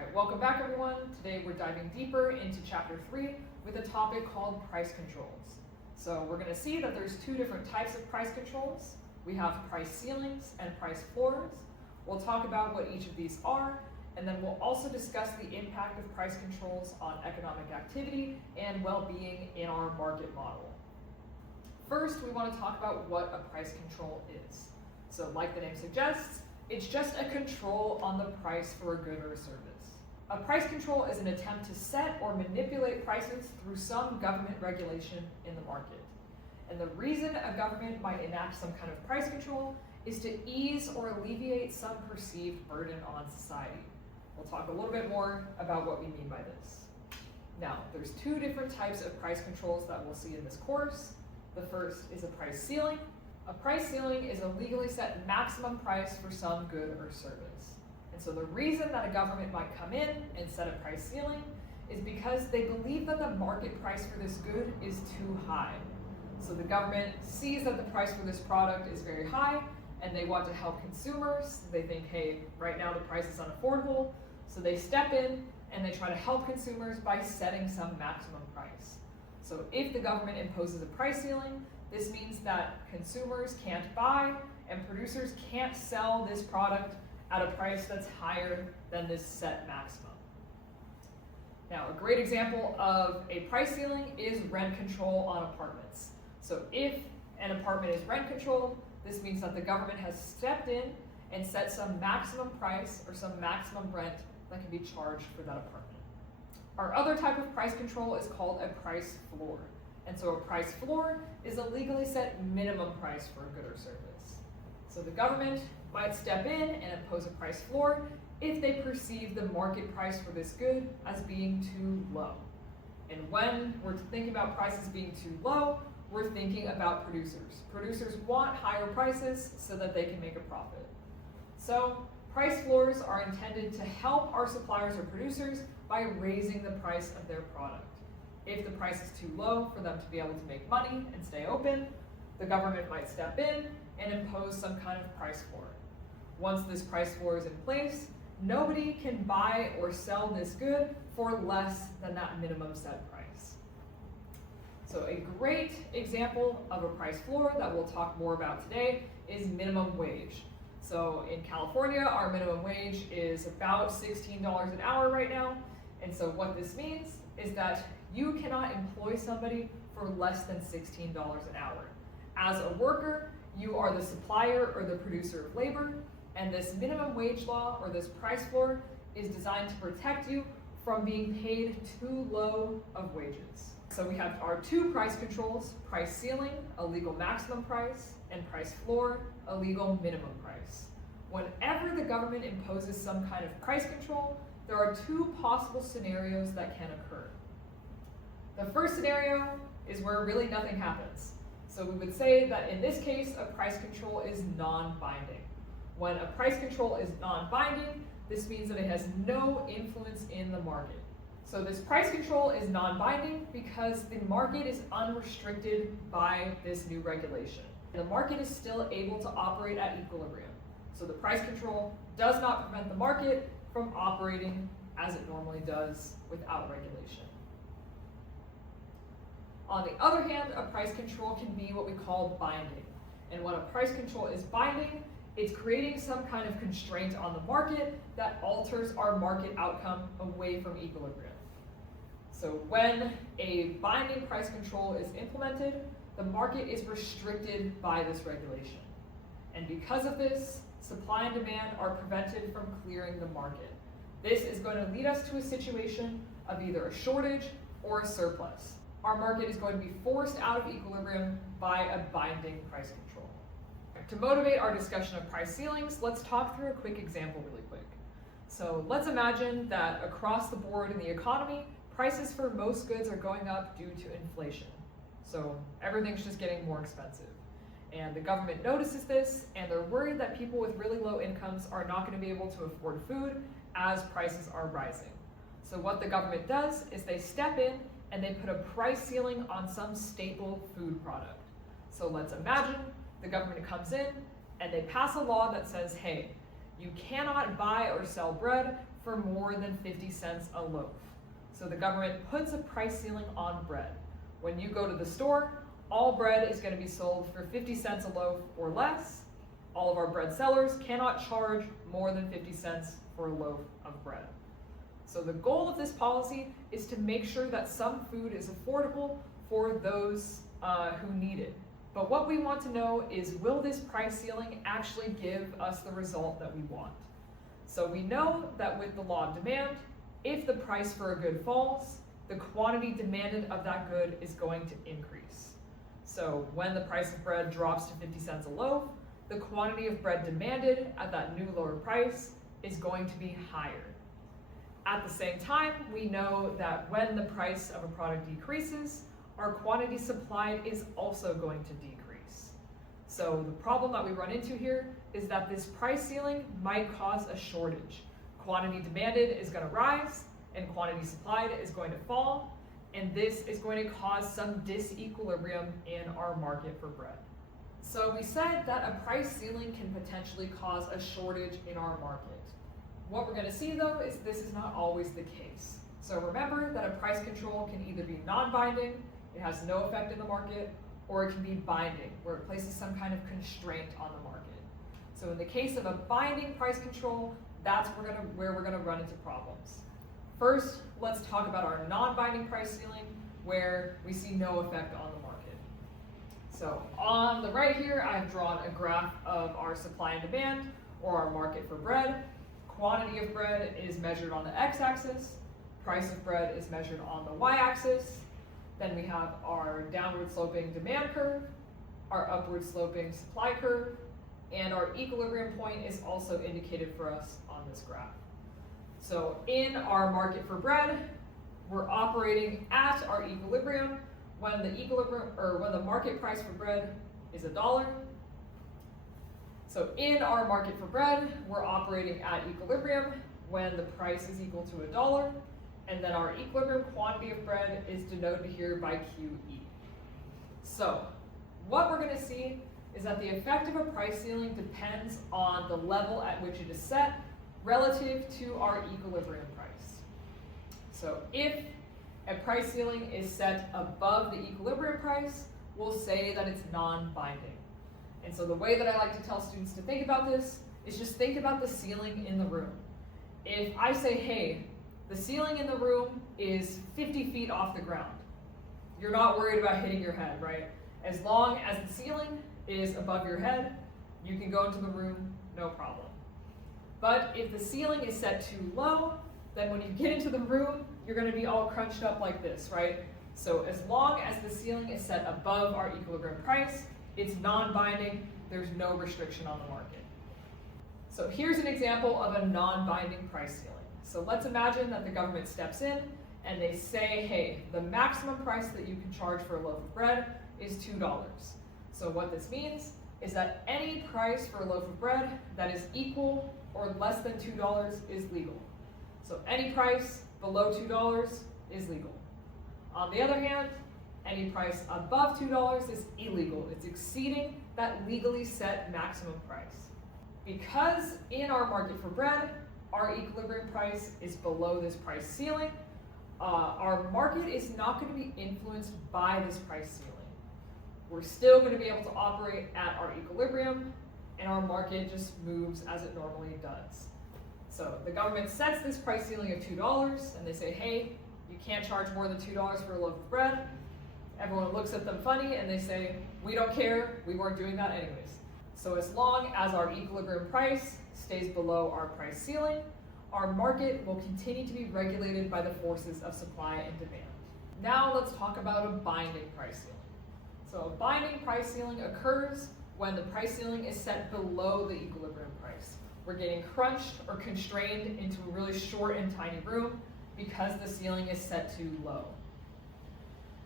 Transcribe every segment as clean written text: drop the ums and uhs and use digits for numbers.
Alright, welcome back everyone. Today we're diving deeper into chapter 3 with a topic called price controls. So we're going to see that there's two different types of price controls. We have price ceilings and price floors. We'll talk about what each of these are, and then we'll also discuss the impact of price controls on economic activity and well-being in our market model. First, we want to talk about what a price control is. So like the name suggests, it's just a control on the price for a good or a service. A price control is an attempt to set or manipulate prices through some government regulation in the market. And the reason a government might enact some kind of price control is to ease or alleviate some perceived burden on society. We'll talk a little bit more about what we mean by this. Now, there's two different types of price controls that we'll see in this course. The first is a price ceiling. A price ceiling is a legally set maximum price for some good or service. And so the reason that a government might come in and set a price ceiling is because they believe that the market price for this good is too high. So the government sees that the price for this product is very high and they want to help consumers. They think, hey, right now the price is unaffordable. So they step in and they try to help consumers by setting some maximum price. So if the government imposes a price ceiling, this means that consumers can't buy and producers can't sell this product at a price that's higher than this set maximum. Now, a great example of a price ceiling is rent control on apartments. So if an apartment is rent controlled, this means that the government has stepped in and set some maximum price or some maximum rent that can be charged for that apartment. Our other type of price control is called a price floor. And so a price floor is a legally set minimum price for a good or service. So the government might step in and impose a price floor if they perceive the market price for this good as being too low. And when we're thinking about prices being too low, we're thinking about producers. Producers want higher prices so that they can make a profit. So price floors are intended to help our suppliers or producers by raising the price of their product. If the price is too low for them to be able to make money and stay open, the government might step in and impose some kind of price floor. Once this price floor is in place, nobody can buy or sell this good for less than that minimum set price. So a great example of a price floor that we'll talk more about today is minimum wage. So in California, our minimum wage is about $16 an hour right now. And so what this means is that you cannot employ somebody for less than $16 an hour. As a worker, you are the supplier or the producer of labor, and this minimum wage law or this price floor is designed to protect you from being paid too low of wages. So we have our two price controls: price ceiling, a legal maximum price, and price floor, a legal minimum price. Whenever the government imposes some kind of price control, there are two possible scenarios that can occur. The first scenario is where really nothing happens. So we would say that in this case, a price control is non-binding. When a price control is non-binding, this means that it has no influence in the market. So this price control is non-binding because the market is unrestricted by this new regulation. The market is still able to operate at equilibrium. So the price control does not prevent the market from operating as it normally does without regulation. On the other hand, a price control can be what we call binding. And when a price control is binding, it's creating some kind of constraint on the market that alters our market outcome away from equilibrium. So when a binding price control is implemented, the market is restricted by this regulation. And because of this, supply and demand are prevented from clearing the market. This is going to lead us to a situation of either a shortage or a surplus. Our market is going to be forced out of equilibrium by a binding price control. To motivate our discussion of price ceilings, let's talk through a quick example really quick. So let's imagine that across the board in the economy, prices for most goods are going up due to inflation. So everything's just getting more expensive. And the government notices this, and they're worried that people with really low incomes are not going to be able to afford food as prices are rising. So what the government does is they step in and they put a price ceiling on some staple food product. So let's imagine the government comes in and they pass a law that says, hey, You cannot buy or sell bread for more than 50 cents a loaf. So the government puts a price ceiling on bread. When you go to the store, all bread is going to be sold for 50 cents a loaf or less. All of our bread sellers cannot charge more than 50 cents for a loaf of bread. So the goal of this policy is to make sure that some food is affordable for those who need it. But what we want to know is, will this price ceiling actually give us the result that we want? So we know that with the law of demand, if the price for a good falls, the quantity demanded of that good is going to increase. So when the price of bread drops to 50 cents a loaf, the quantity of bread demanded at that new lower price is going to be higher. At the same time, we know that when the price of a product decreases, our quantity supplied is also going to decrease. So the problem that we run into here is that this price ceiling might cause a shortage. Quantity demanded is going to rise and quantity supplied is going to fall, and this is going to cause some disequilibrium in our market for bread. So we said that a price ceiling can potentially cause a shortage in our market. What we're going to see though is this is not always the case. So remember that a price control can either be non-binding, it has no effect in the market, or it can be binding, where it places some kind of constraint on the market. So in the case of a binding price control, that's where we're going to run into problems. First, let's talk about our non-binding price ceiling, where we see no effect on the market. So on the right here, I've drawn a graph of our supply and demand, or our market for bread. Quantity of bread is measured on the x-axis, price of bread is measured on the y-axis. Then we have our downward sloping demand curve, our upward sloping supply curve, and our equilibrium point is also indicated for us on this graph. So in our market for bread, we're operating at our equilibrium when the market price for bread is $1. So in our market for bread, we're operating at equilibrium when the price is equal to $1, and then our equilibrium quantity of bread is denoted here by QE. So what we're going to see is that the effect of a price ceiling depends on the level at which it is set relative to our equilibrium price. So if a price ceiling is set above the equilibrium price, we'll say that it's non-binding. And so the way that I like to tell students to think about this is just think about the ceiling in the room. If I say, hey, the ceiling in the room is 50 feet off the ground, you're not worried about hitting your head, right? As long as the ceiling is above your head, you can go into the room, no problem. But if the ceiling is set too low, then when you get into the room, you're going to be all crunched up like this, right? So as long as the ceiling is set above our equilibrium price, it's non-binding, there's no restriction on the market. So here's an example of a non-binding price ceiling. So let's imagine that the government steps in and they say, hey, the maximum price that you can charge for a loaf of bread is $2. So what this means is that any price for a loaf of bread that is equal or less than $2 is legal. So any price below $2 is legal. On the other hand, any price above $2 is illegal. It's exceeding that legally set maximum price. Because in our market for bread, our equilibrium price is below this price ceiling, our market is not going to be influenced by this price ceiling. We're still going to be able to operate at our equilibrium, and our market just moves as it normally does. So the government sets this price ceiling of $2, and they say, hey, you can't charge more than $2 for a loaf of bread. Everyone looks at them funny, and they say, we don't care, we weren't doing that anyways. So as long as our equilibrium price stays below our price ceiling, our market will continue to be regulated by the forces of supply and demand. Now let's talk about a binding price ceiling. So a binding price ceiling occurs when the price ceiling is set below the equilibrium price. We're getting crunched or constrained into a really short and tiny room because the ceiling is set too low.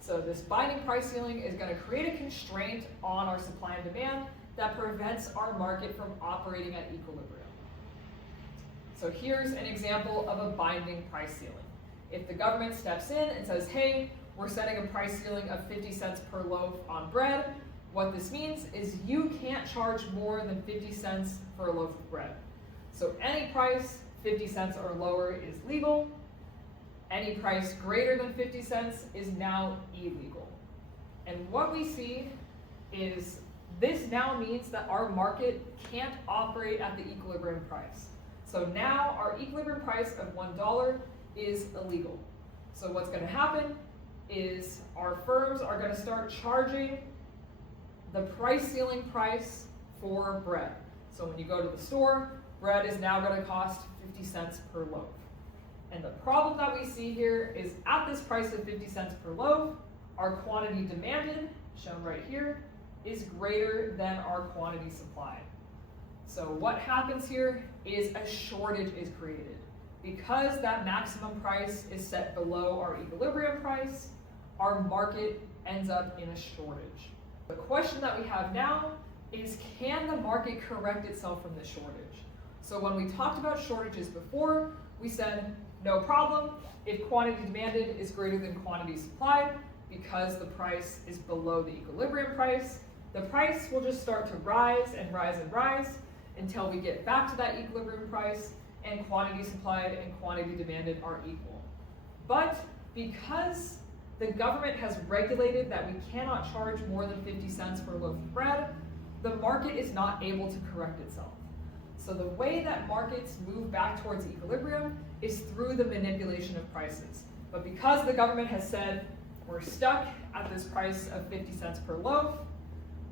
So this binding price ceiling is going to create a constraint on our supply and demand that prevents our market from operating at equilibrium. So here's an example of a binding price ceiling. If the government steps in and says, hey, we're setting a price ceiling of 50 cents per loaf on bread, what this means is you can't charge more than 50 cents for a loaf of bread. So any price 50 cents or lower is legal. Any price greater than 50 cents is now illegal. And what we see is this now means that our market can't operate at the equilibrium price. So now our equilibrium price of $1 is illegal. So what's going to happen is our firms are going to start charging the price ceiling price for bread. So when you go to the store, bread is now going to cost 50 cents per loaf. And the problem that we see here is at this price of 50 cents per loaf, our quantity demanded, shown right here, is greater than our quantity supplied. So what happens here is a shortage is created. Because that maximum price is set below our equilibrium price, our market ends up in a shortage. The question that we have now is, can the market correct itself from this shortage? So when we talked about shortages before, we said, no problem, if quantity demanded is greater than quantity supplied, because the price is below the equilibrium price, the price will just start to rise and rise and rise until we get back to that equilibrium price and quantity supplied and quantity demanded are equal. But because the government has regulated that we cannot charge more than 50 cents per loaf of bread, the market is not able to correct itself. So the way that markets move back towards equilibrium is through the manipulation of prices. But because the government has said we're stuck at this price of 50 cents per loaf,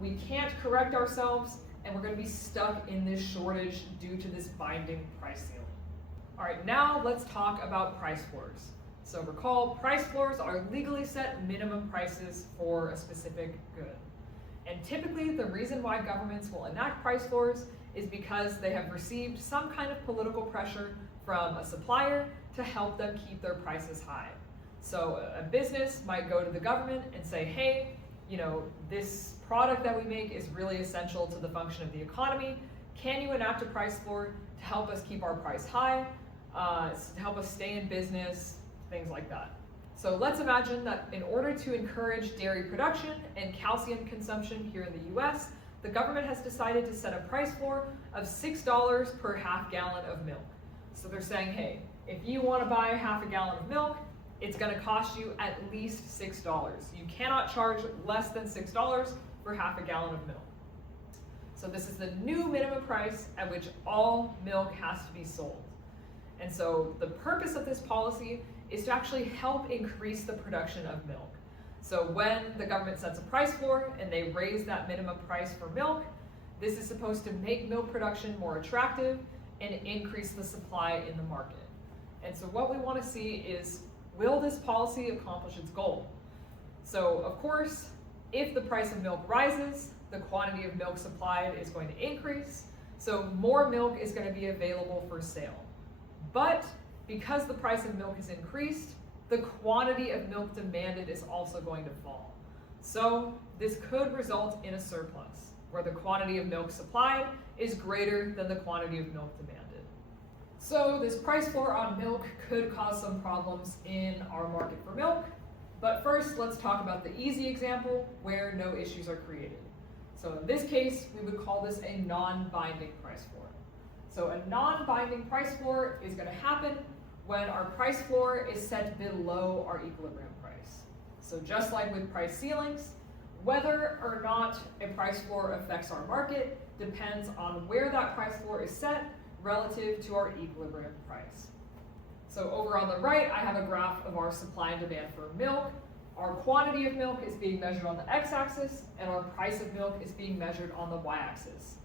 we can't correct ourselves, and we're going to be stuck in this shortage due to this binding price ceiling. All right, now let's talk about price floors. So recall, price floors are legally set minimum prices for a specific good. And typically the reason why governments will enact price floors is because they have received some kind of political pressure from a supplier to help them keep their prices high. So a business might go to the government and say, hey, this product that we make is really essential to the function of the economy. Can you enact a price floor to help us keep our price high, to help us stay in business, things like that. So let's imagine that in order to encourage dairy production and calcium consumption here in the US, the government has decided to set a price floor of $6 per half gallon of milk. So they're saying, hey, if you want to buy half a gallon of milk, it's going to cost you at least $6. You cannot charge less than $6 for half a gallon of milk. So this is the new minimum price at which all milk has to be sold. And so the purpose of this policy is to actually help increase the production of milk. So when the government sets a price floor and they raise that minimum price for milk, this is supposed to make milk production more attractive and increase the supply in the market. And so what we want to see is, will this policy accomplish its goal? So of course, if the price of milk rises, the quantity of milk supplied is going to increase, so more milk is going to be available for sale. But because the price of milk has increased, the quantity of milk demanded is also going to fall. So this could result in a surplus, where the quantity of milk supplied is greater than the quantity of milk demanded. So this price floor on milk could cause some problems in our market for milk. But first, let's talk about the easy example where no issues are created. So in this case, we would call this a non-binding price floor. So a non-binding price floor is going to happen when our price floor is set below our equilibrium price. So just like with price ceilings, whether or not a price floor affects our market depends on where that price floor is set relative to our equilibrium price. So over on the right, I have a graph of our supply and demand for milk. Our quantity of milk is being measured on the x-axis, and our price of milk is being measured on the y-axis.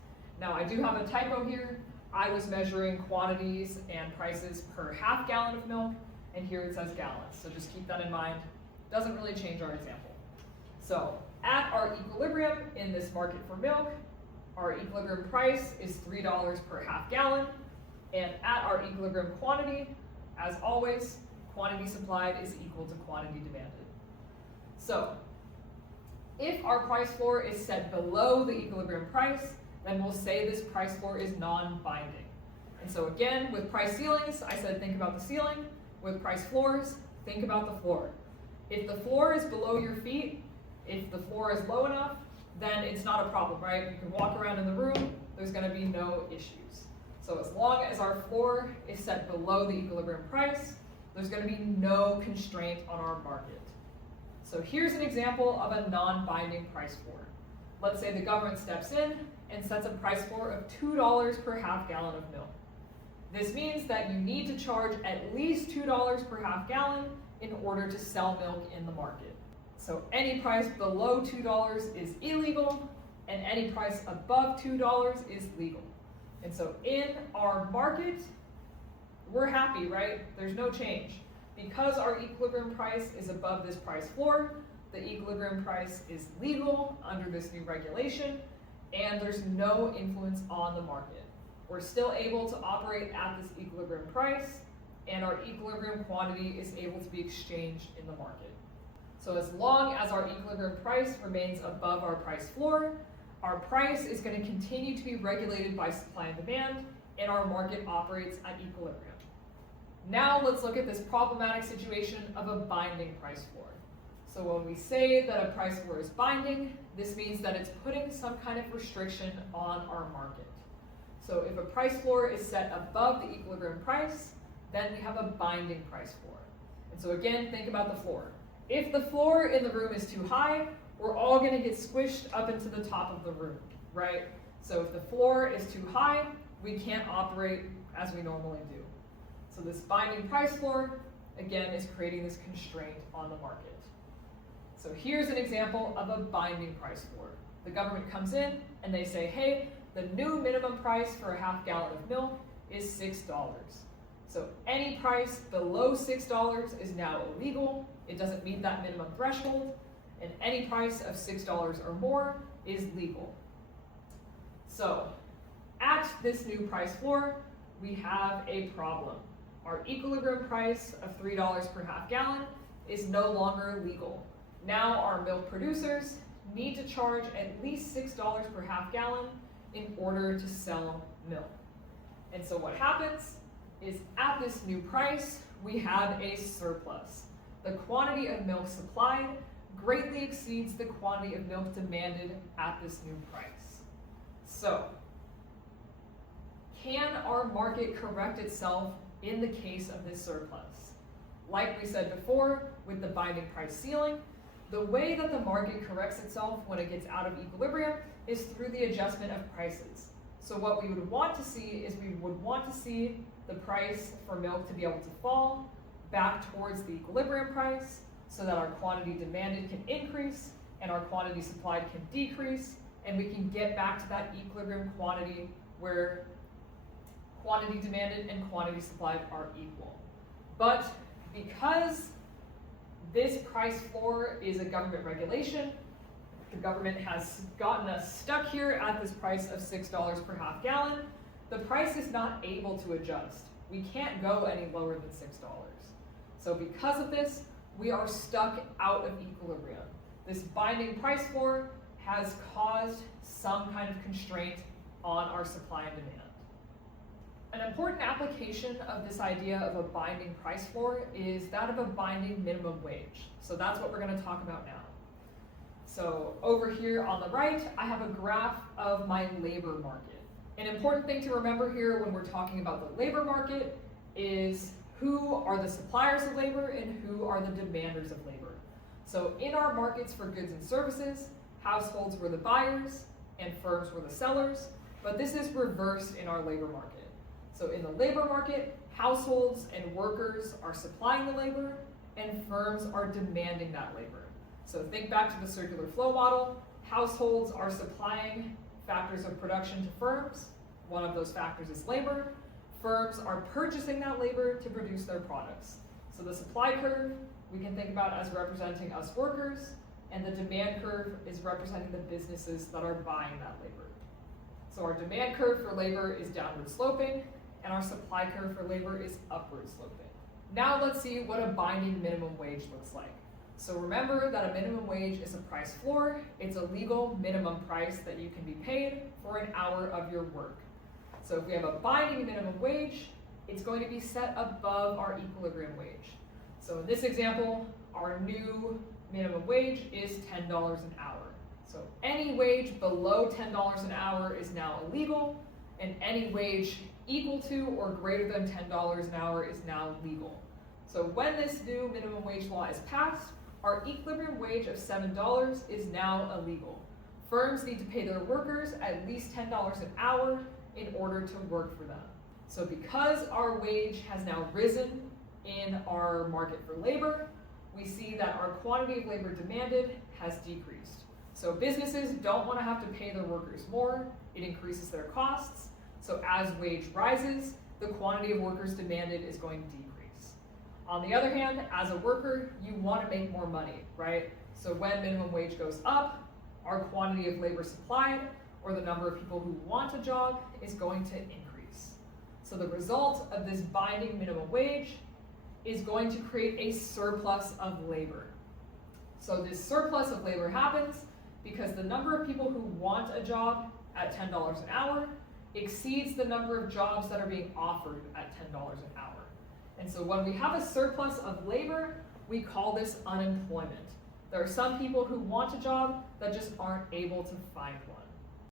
Now I do have a typo here. I was measuring quantities and prices per half gallon of milk, and here it says gallons. So just keep that in mind. Doesn't really change our example. So at our equilibrium in this market for milk, our equilibrium price is $3 per half gallon, and at our equilibrium quantity, as always, quantity supplied is equal to quantity demanded. So if our price floor is set below the equilibrium price, then we'll say this price floor is non-binding. And so again, with price ceilings, I said think about the ceiling. With price floors, think about the floor. If the floor is below your feet, if the floor is low enough, then it's not a problem, right? You can walk around in the room, there's going to be no issues. So as long as our floor is set below the equilibrium price, there's going to be no constraint on our market. So here's an example of a non-binding price floor. Let's say the government steps in and sets a price floor of $2 per half gallon of milk. This means that you need to charge at least $2 per half gallon in order to sell milk in the market. So any price below $2 is illegal, and any price above $2 is legal. And so in our market, we're happy, right? There's no change. Because our equilibrium price is above this price floor, the equilibrium price is legal under this new regulation, and there's no influence on the market. We're still able to operate at this equilibrium price, and our equilibrium quantity is able to be exchanged in the market. So as long as our equilibrium price remains above our price floor, our price is going to continue to be regulated by supply and demand, and our market operates at equilibrium. Now let's look at this problematic situation of a binding price floor. So when we say that a price floor is binding, this means that it's putting some kind of restriction on our market. So if a price floor is set above the equilibrium price, then we have a binding price floor. And so again, think about the floor. If the floor in the room is too high, we're all going to get squished up into the top of the room, right? So if the floor is too high, we can't operate as we normally do. So this binding price floor, again, is creating this constraint on the market. So here's an example of a binding price floor. The government comes in and they say, hey, the new minimum price for a half gallon of milk is $6. So any price below $6 is now illegal. It doesn't meet that minimum threshold. And any price of $6 or more is legal. So at this new price floor, we have a problem. Our equilibrium price of $3 per half gallon is no longer legal. Now our milk producers need to charge at least $6 per half gallon in order to sell milk. And so what happens is at this new price, we have a surplus. The quantity of milk supplied greatly exceeds the quantity of milk demanded at this new price. So, can our market correct itself in the case of this surplus? Like we said before, with the binding price ceiling, the way that the market corrects itself when it gets out of equilibrium is through the adjustment of prices. So what we would want to see is we would want to see the price for milk to be able to fall back towards the equilibrium price so that our quantity demanded can increase and our quantity supplied can decrease, and we can get back to that equilibrium quantity where quantity demanded and quantity supplied are equal. But because this price floor is a government regulation, the government has gotten us stuck here at this price of $6 per half gallon, the price is not able to adjust. We can't go any lower than $6. So because of this, we are stuck out of equilibrium. This binding price floor has caused some kind of constraint on our supply and demand. An important application of this idea of a binding price floor is that of a binding minimum wage. So that's what we're going to talk about now. So over here on the right, I have a graph of my labor market. An important thing to remember here when we're talking about the labor market is who are the suppliers of labor and who are the demanders of labor. So in our markets for goods and services, households were the buyers and firms were the sellers, but this is reversed in our labor market. So in the labor market, households and workers are supplying the labor and firms are demanding that labor. So think back to the circular flow model. Households are supplying factors of production to firms. One of those factors is labor. Firms are purchasing that labor to produce their products. So the supply curve we can think about as representing us workers, and the demand curve is representing the businesses that are buying that labor. So our demand curve for labor is downward sloping, and our supply curve for labor is upward sloping. Now let's see what a binding minimum wage looks like. So remember that a minimum wage is a price floor. It's a legal minimum price that you can be paid for an hour of your work. So if we have a binding minimum wage, it's going to be set above our equilibrium wage. So in this example, our new minimum wage is $10 an hour. So any wage below $10 an hour is now illegal, and any wage equal to or greater than $10 an hour is now legal. So when this new minimum wage law is passed, our equilibrium wage of $7 is now illegal. Firms need to pay their workers at least $10 an hour in order to work for them. So because our wage has now risen in our market for labor, we see that our quantity of labor demanded has decreased. So businesses don't want to have to pay their workers more, it increases their costs. So as wage rises, the quantity of workers demanded is going to decrease. On the other hand, as a worker, you want to make more money, right? So when minimum wage goes up, our quantity of labor supplied, or the number of people who want a job, is going to increase. So the result of this binding minimum wage is going to create a surplus of labor. So this surplus of labor happens because the number of people who want a job at $10 an hour exceeds the number of jobs that are being offered at $10 an hour. And so when we have a surplus of labor, we call this unemployment. There are some people who want a job that just aren't able to find one.